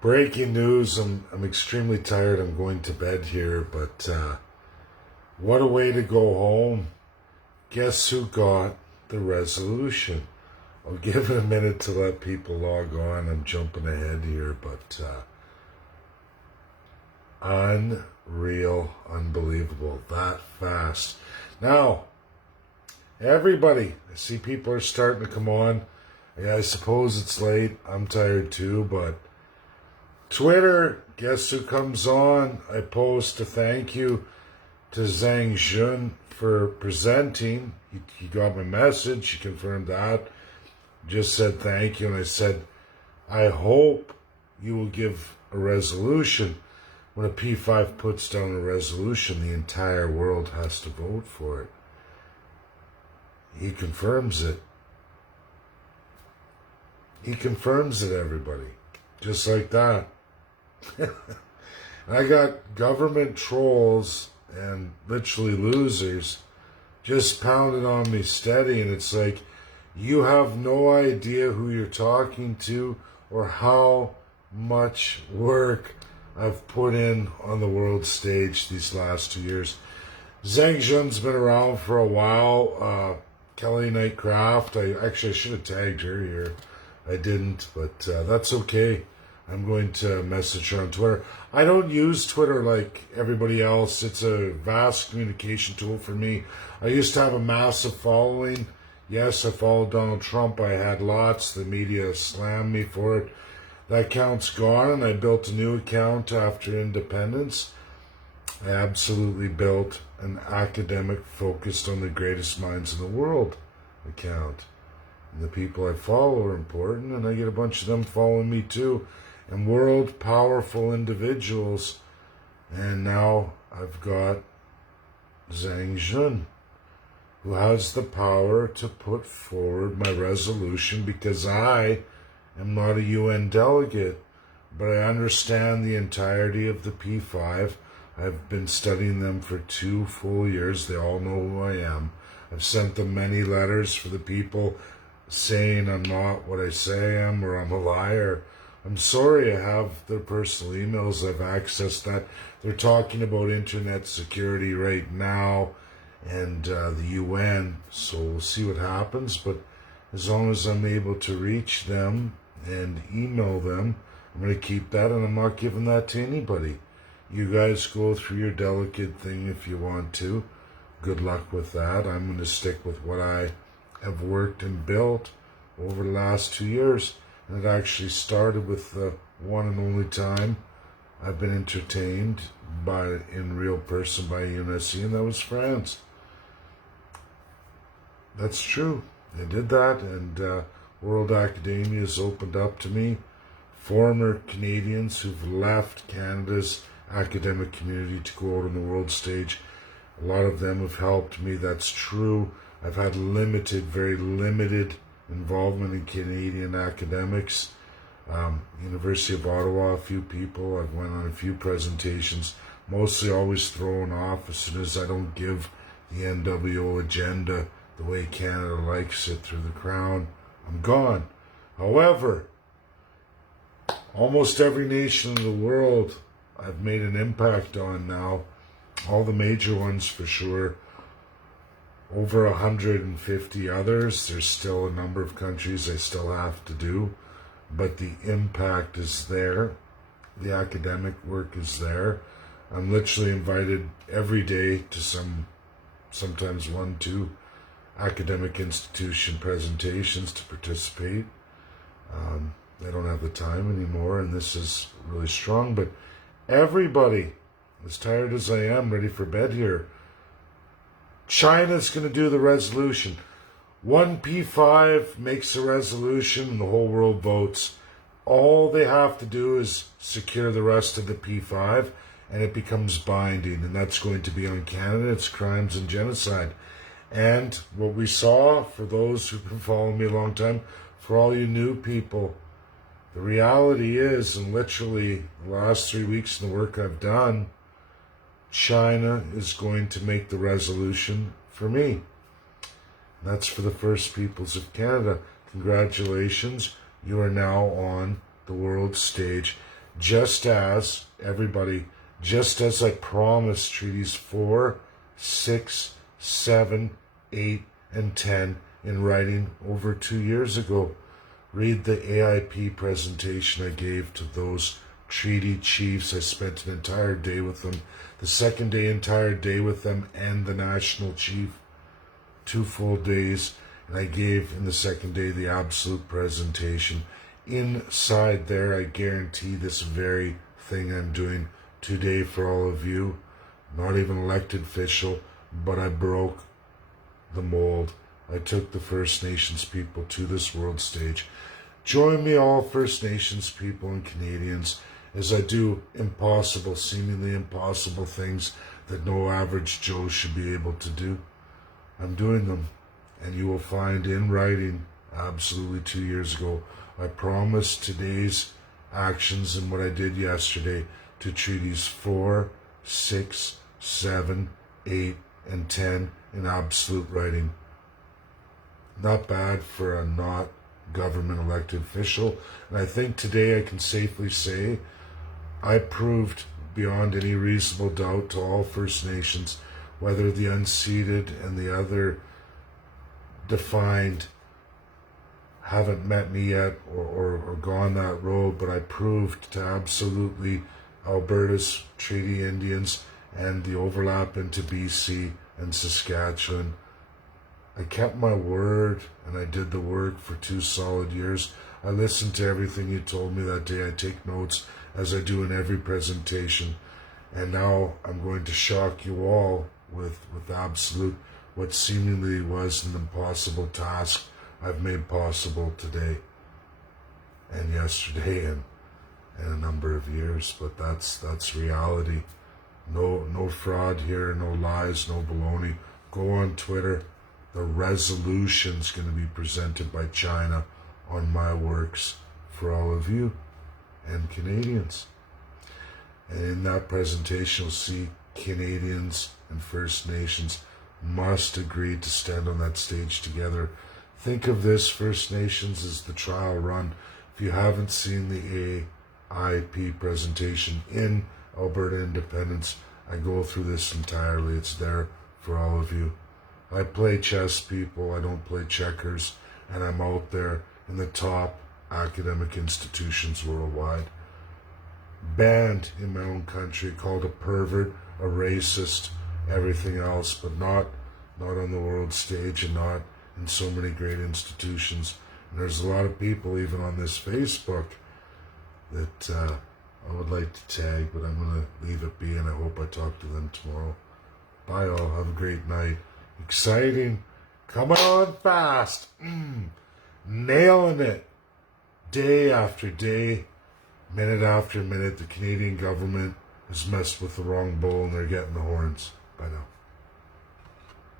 Breaking news, I'm extremely tired. I'm going to bed here, but what a way to go home. Guess who got the resolution? I'll give it a minute to let people log on. I'm jumping ahead here, but unreal, unbelievable, that fast. Now, everybody, I see people are starting to come on. I suppose it's late. I'm tired too, but Twitter, guess who comes on? I post a thank you to Zhang Jun for presenting. He got my message. He confirmed that. Just said thank you. And I said, I hope you will give a resolution. When a P5 puts down a resolution, the entire world has to vote for it. He confirms it. He confirms it, everybody. Just like that. I got government trolls and literally losers just pounding on me steady, and it's like, you have no idea who you're talking to or how much work I've put in on the world stage these last 2 years. Zhang Jun's been around for a while. Kelly Knightcraft, I should have tagged her here. I didn't, but that's okay. I'm going to message her on Twitter. I don't use Twitter like everybody else. It's a vast communication tool for me. I used to have a massive following. Yes, I followed Donald Trump. I had lots. The media slammed me for it. That account's gone, and I built a new account after independence. I absolutely built an academic focused on the greatest minds in the world account. And the people I follow are important, and I get a bunch of them following me too. And world powerful individuals. And now I've got Zhang Jun, who has the power to put forward my resolution, because I am not a UN delegate, but I understand the entirety of the P5. I've been studying them for 2 full years. They all know who I am. I've sent them many letters for the people saying I'm not what I say I am, or I'm a liar. I'm sorry, I have their personal emails. I've accessed that. They're talking about internet security right now and the UN, so we'll see what happens. But as long as I'm able to reach them and email them, I'm going to keep that, and I'm not giving that to anybody. You guys go through your delicate thing if you want to. Good luck with that. I'm going to stick with what I have worked and built over the last 2 years. And it actually started with the one and only time I've been entertained in real person by UNSC, and that was France. That's true. They did that, and world academia has opened up to me. Former Canadians who've left Canada's academic community to go out on the world stage, a lot of them have helped me. That's true. I've had very limited involvement in Canadian academics. University of Ottawa, a few people. I've went on a few presentations, mostly always thrown off as soon as I don't give the NWO agenda the way Canada likes it through the Crown. I'm gone. However, almost every nation in the world I've made an impact on now. All the major ones for sure. Over 150 others. There's still a number of countries I still have to do, but the impact is there. The academic work is there. I'm literally invited every day to sometimes 1, 2 academic institution presentations to participate. I don't have the time anymore, and this is really strong, but everybody, as tired as I am, ready for bed here, China's going to do the resolution. One P5 makes a resolution and the whole world votes. All they have to do is secure the rest of the P5 and it becomes binding. And that's going to be on Canada. It's crimes and genocide. And what we saw, for those who've been following me a long time, for all you new people, the reality is, and literally the last 3 weeks in the work I've done, China is going to make the resolution for me. That's for the First Peoples of Canada. Congratulations, you are now on the world stage. just as, everybody, just as I promised treaties 4, 6, 7, 8, and 10 in writing over 2 years ago. Read the AIP presentation I gave to those treaty chiefs. I spent an entire day with them. The second day, entire day with them and the national chief. 2 full days. And I gave in the second day the absolute presentation. Inside there, I guarantee this very thing I'm doing today for all of you. Not even elected official, but I broke the mold. I took the First Nations people to this world stage. Join me, all First Nations people and Canadians, as I do impossible, seemingly impossible things that no average Joe should be able to do. I'm doing them, and you will find in writing, absolutely 2 years ago, I promised today's actions and what I did yesterday to treaties 4, 6, 7, 8, and 10 in absolute writing. Not bad for a not government elected official. And I think today I can safely say I proved beyond any reasonable doubt to all First Nations, whether the unceded and the other defined haven't met me yet or gone that road, but I proved to absolutely Alberta's Treaty Indians and the overlap into BC and Saskatchewan. I kept my word and I did the work for 2 solid years. I listened to everything you told me that day. I take notes as I do in every presentation. And now I'm going to shock you all with absolute what seemingly was an impossible task I've made possible today and yesterday and a number of years. But that's reality. No fraud here, no lies, no baloney. Go on Twitter. The resolution's going to be presented by China on my works for all of you and Canadians. And in that presentation, you'll see Canadians and First Nations must agree to stand on that stage together. Think of this, First Nations, as the trial run. If you haven't seen the AIP presentation in Alberta Independence, I go through this entirely. It's there for all of you. I play chess, people. I don't play checkers. And I'm out there in the top academic institutions worldwide. Banned in my own country, called a pervert, a racist, everything else, but not on the world stage and not in so many great institutions. And there's a lot of people, even on this Facebook, that I would like to tag, but I'm going to leave it be, and I hope I talk to them tomorrow. Bye all. Have a great night. Exciting. Coming on fast. Nailing it. Day after day, minute after minute, the Canadian government has messed with the wrong bull and they're getting the horns. Bye now.